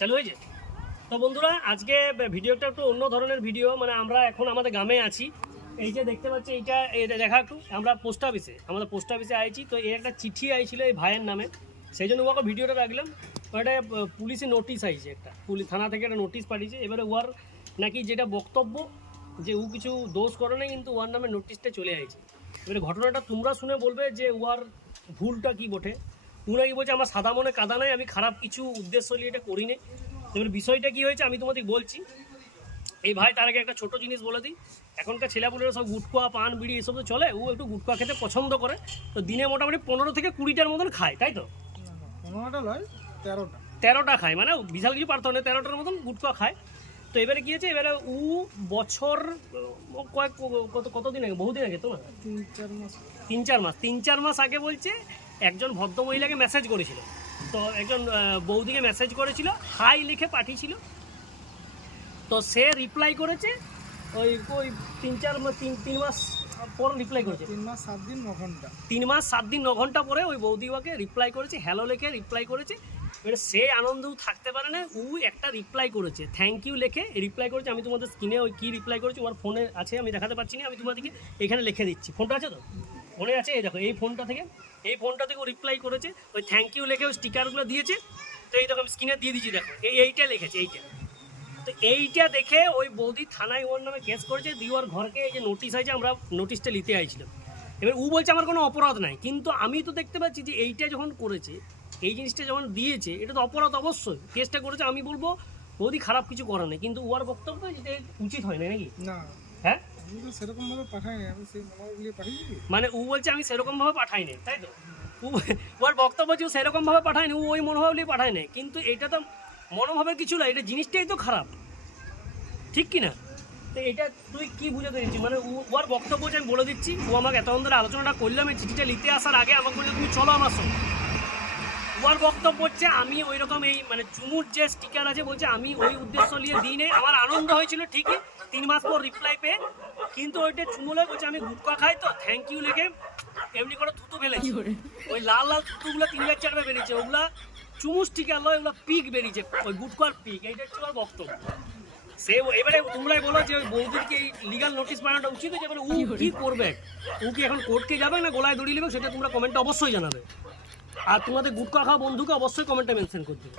চালু হয়েছে। তো বন্ধুরা আজকে ভিডিওটা একটু অন্য ধরনের ভিডিও, মানে আমরা এখন আমাদের গ্রামে আছি। এই যে দেখতে পাচ্ছি এটা দেখা একটু, আমরা পোস্ট অফিসে আইছি। তো এই একটা চিঠি আইছিল এই ভাইয়ের নামে, সেই জন্য ওকে ভিডিওটা রাখলাম। ওটা পুলিশে নোটিশ আইছে, একটা থানা থেকে একটা নোটিশ পাঠিয়েছে। এবারে ওর নাকি যেটা বক্তব্য যে ও কিছু দোষ করে না, কিন্তু ওর নামে নোটিশটা চলে আইছে। এবারে ঘটনাটা তোমরা শুনে বলবে যে ওর ভুলটা কি বটে। ও নাকি বলছে আমার সাদা মনে কাদা নাই, আমি খারাপ কিছু উদ্দেশ্য নিয়ে এটা করিনি। এবার বিষয়টা কি হয়েছে আমি তোমাদের বলছি। এই ভাই তার আগে একটা ছোট জিনিস বলে দিই, এখনকার ছেলেপুলেরা সব গুটকা পান বিড়ি এসব তো চলে, ও একটু গুটকা খেতে পছন্দ করে। তো দিনে মোটামুটি 15 থেকে 20টার মতন খায়, তাই তো? 15টা নয়, 13টা। 13টা খায়, মানে বিশাল কিছু পারতো না, 13টার মতন গুটকা খায়। তো এবারে কি হয়েছে, এবারে ও বছর কতদিন আগে, বহুদিন আগে তো না, 3-4 মাস আগে বলছে একজন ভদ্র মহিলাকে মেসেজ করেছিল। তো একজন বৌদিকে মেসেজ করেছিল, হাই লিখে পাঠিয়েছিল। তো সে রিপ্লাই করেছে ওই 3 মাস পর রিপ্লাই করেছে। 3 মাস 7 দিন 9 ঘন্টা। 3 মাস 7 দিন 9 ঘন্টা পরে ওই বৌদিওয়াকে রিপ্লাই করেছে, হ্যালো লিখে রিপ্লাই করেছে। এবারে সে আনন্দেও থাকতে পারে না, ও একটা রিপ্লাই করেছে, থ্যাংক ইউ লিখে রিপ্লাই করেছে। আমি তোমাদের স্ক্রিনে ওই কী রিপ্লাই করেছি ওর ফোনে আছে, আমি দেখাতে পারছি না, আমি তোমাদেরকে এখানে লিখে দিচ্ছি। ফোনটা আছে তো, ফোনে আছে, এই দেখো এই ফোনটা থেকে ও রিপ্লাই করেছে, ওই থ্যাংক ইউ লিখে ওই স্টিকারগুলো দিয়েছে। তো এই দেখো আমি স্ক্রিনে দিয়ে দিচ্ছি, দেখো এইটা লিখেছে, এইটা। তো এইটা দেখে ওই বৌদি থানায় ওর নামে কেস করেছে, দিয়ে ওর ঘরকে এই যে নোটিশ আছে, আমরা নোটিশটা নিতে আইছিলাম। এবার ও বলছে আমার কোনো অপরাধ নাই, কিন্তু আমি তো দেখতে পাচ্ছি যে এইটা যখন করেছে, এই জিনিসটা যখন দিয়েছে, এটা তো অপরাধ অবশ্যই। কেসটা করেছে, আমি বলবো বৌদি খারাপ কিছু করার নেই, কিন্তু ওর বক্তব্য যেটা উচিত হয় না নাকি? না, হ্যাঁ, আমি তো সেরকমভাবে পাঠাইনি, আমি সেই নম্বরগুলি পাঠিয়েছি। মানে ও বলছে আমি সেরকমভাবে পাঠাইনি, তাই তো? ওর বক্তব্য হচ্ছে ও সেরকমভাবে পাঠায়নি, ও ওই মনোভাব নিয়ে পাঠায়নি। কিন্তু এটা তো মনোভাবের কিছু না, এটা জিনিসটাই তো খারাপ, ঠিক কি না? তো এটা তুই কি বুঝে দিচ্ছি, মানে ওর বক্তব্য আমি বলে দিচ্ছি। ও আমাকে এতক্ষণ ধরে আলোচনাটা করলাম, এই চিঠিটা নিতে আসার আগে আমাকে বলছে তুমি চলো আমার সঙ্গে। ওর বক্তব্য হচ্ছে আমি ওই রকম এই মানে চুমুর যে স্টিকার আছে, বলছে আমি ওই উদ্দেশ্য নিয়ে দিই নেই, আমার আনন্দ হয়েছিল ঠিকই 3 মাস পর রিপ্লাই পেয়ে, কিন্তু ওইটা চুমুলে বলছে আমি গুটকা খাই তো থ্যাংক ইউ লিখে এমনি করে থুতু ফেলেছি। ওই লাল লাল থুতুগুলো 3-4বার বেরিয়েছে, ওগুলা চুমু স্টিকার নয়, ওগুলো পিক বেরিয়েছে, ওই গুটকার পিক। এইটা হচ্ছে ওর বক্তব্য। সে এবারে তোমরাই বলো যে ওই বৌদিকে এই লিগাল নোটিশ বানানোটা উচিত হয়েছে, এবারে ও কি করবে? ও কি এখন কোর্টকে যাবে না গলায় দড়ি নেবে? সেটা তোমরা কমেন্টে অবশ্যই জানাবে। আর তোমাদের গুটকা খাওয়া বন্ধুকে অবশ্যই কমেন্টে মেনশন করে দিবে।